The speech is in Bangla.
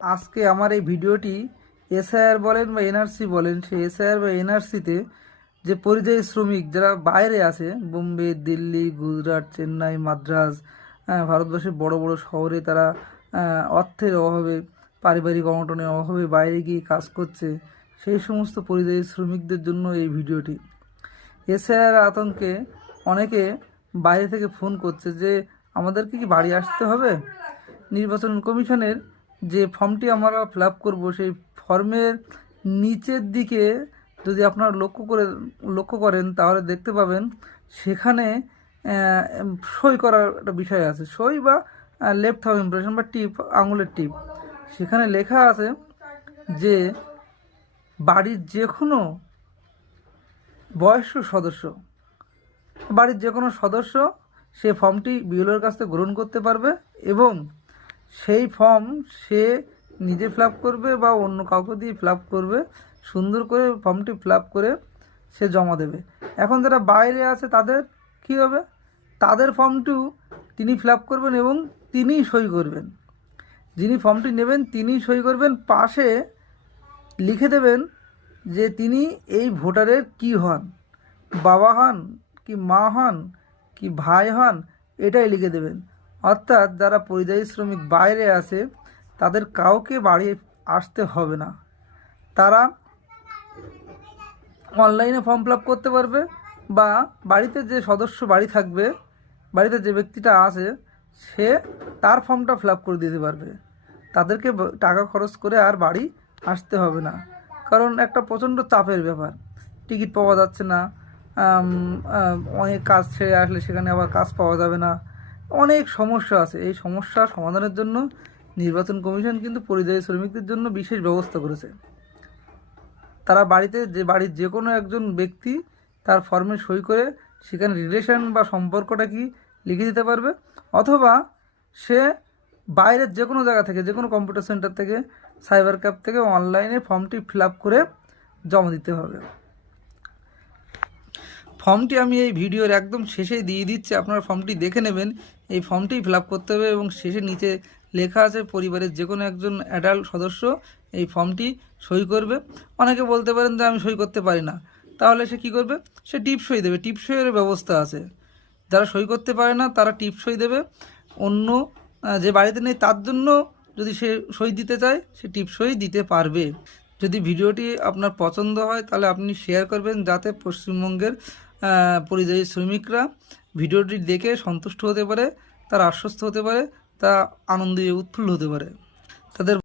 আজকে আমার এই ভিডিওটি এসআইআর বলেন বা এনআরসি বলেন, সেই এসআইআর বা এনআরসিতে যে পরিযায়ী শ্রমিক যারা বাইরে আছে, বোম্বে, দিল্লি, গুজরাট, চেন্নাই, মাদ্রাজ, ভারতবর্ষের বড় বড় শহরে তারা অর্থের অভাবে, পারিবারিক অনটনের অভাবে বাইরে গিয়ে কাজ করছে, সেই সমস্ত পরিযায়ী শ্রমিকদের জন্য এই ভিডিওটি। এসআইআর আতঙ্কে অনেকে বাইরে থেকে ফোন করছে যে আমাদেরকে কি বাড়ি আসতে হবে। নির্বাচন কমিশনের যে ফর্মটি আমরা ফিল আপ করবো, সেই ফর্মের নিচের দিকে যদি আপনারা লক্ষ্য করেন তাহলে দেখতে পাবেন সেখানে সই করার একটা বিষয় আছে। সই বা লেফট থাম্ব ইমপ্রেশন বা টিপ, আঙুলের টিপ। সেখানে লেখা আছে যে বাড়ির যে কোনো বয়স্ক সদস্য, বাড়ির যে কোনো সদস্য সে ফর্মটি বিএলওর কাছ থেকে গ্রহণ করতে পারবে এবং সেই ফর্ম সে নিজে ফিল আপ করবে বা অন্য কাউকে দিয়ে ফিল আপ করবে। সুন্দর করে ফর্মটি ফিল আপ করে সে জমা দেবে। এখন যারা বাইরে আছে তাদের কী হবে? তাদের ফর্মটিও তিনি ফিল আপ করবেন এবং তিনিই সই করবেন। যিনি ফর্মটি নেবেন তিনিই সই করবেন, পাশে লিখে দেবেন যে তিনি এই ভোটারের কি হন, বাবা হন কি মা হন কি ভাই হন, এটাই লিখে দেবেন। অর্থাৎ যারা পরিযায়ী শ্রমিক বাইরে আছে তাদের কাউকে বাড়ি আসতে হবে না। তারা অনলাইনে ফর্ম ফিল আপ করতে পারবে বা বাড়িতে যে সদস্য বাড়ি থাকবে, বাড়িতে যে ব্যক্তিটা আছে সে তার ফর্মটা ফিল আপ করে দিতে পারবে। তাদেরকে টাকা খরচ করে আর বাড়ি আসতে হবে না। কারণ একটা প্রচণ্ড চাপের ব্যাপার, টিকিট পাওয়া যাচ্ছে না, অনেক কাজ ছেড়ে আসলে সেখানে আবার কাজ পাওয়া যাবে না, অনেক সমস্যা আছে। এই সমস্যা সমাধানের জন্য নির্বাচন কমিশন কিন্তু পরিযায়ী শ্রমিকদের জন্য বিশেষ ব্যবস্থা করেছে। তারা বাড়ির যে কোনো একজন ব্যক্তি তার ফর্মে সই করে সেখানে রিলেশন বা সম্পর্কটা কি লিখে দিতে পারবে, অথবা সে বাইরের যে কোনো জায়গা থেকে, যে কোনো কম্পিউটার সেন্টার থেকে, সাইবার ক্যাফ থেকে অনলাইনে ফর্মটি ফিল আপ করে জমা দিতে হবে। ফর্মটি আমি এই ভিডিওর একদম শেষেই দিয়ে দিচ্ছি, আপনারা ফর্মটি দেখে নেবেন। এই ফর্মটি ফিল আপ করতে হবে এবং শেষে নিচে লেখা আছে পরিবারের যে কোনো একজন অ্যাডাল্ট সদস্য এই ফর্মটি সই করবে। অনেকে বলতে পারেন যে আমি সই করতে পারি না, তাহলে সে কী করবে? সে টিপ সই দেবে। টিপ সইয়ের ব্যবস্থা আছে। যারা সই করতে পারে না তারা টিপ সই দেবে। অন্য যে বাড়িতে নেই তার জন্য যদি সে সই দিতে চায় সে টিপ সই দিতে পারবে। যদি ভিডিওটি আপনার পছন্দ হয় তাহলে আপনি শেয়ার করবেন, যাতে পশ্চিমবঙ্গের পরিযায়ী শ্রমিকরা ভিডিওটি দেখে সন্তুষ্ট হতে পারে, তারা আশ্বস্ত হতে পারে, তা আনন্দে উৎফুল্ল হতে পারে। তাদের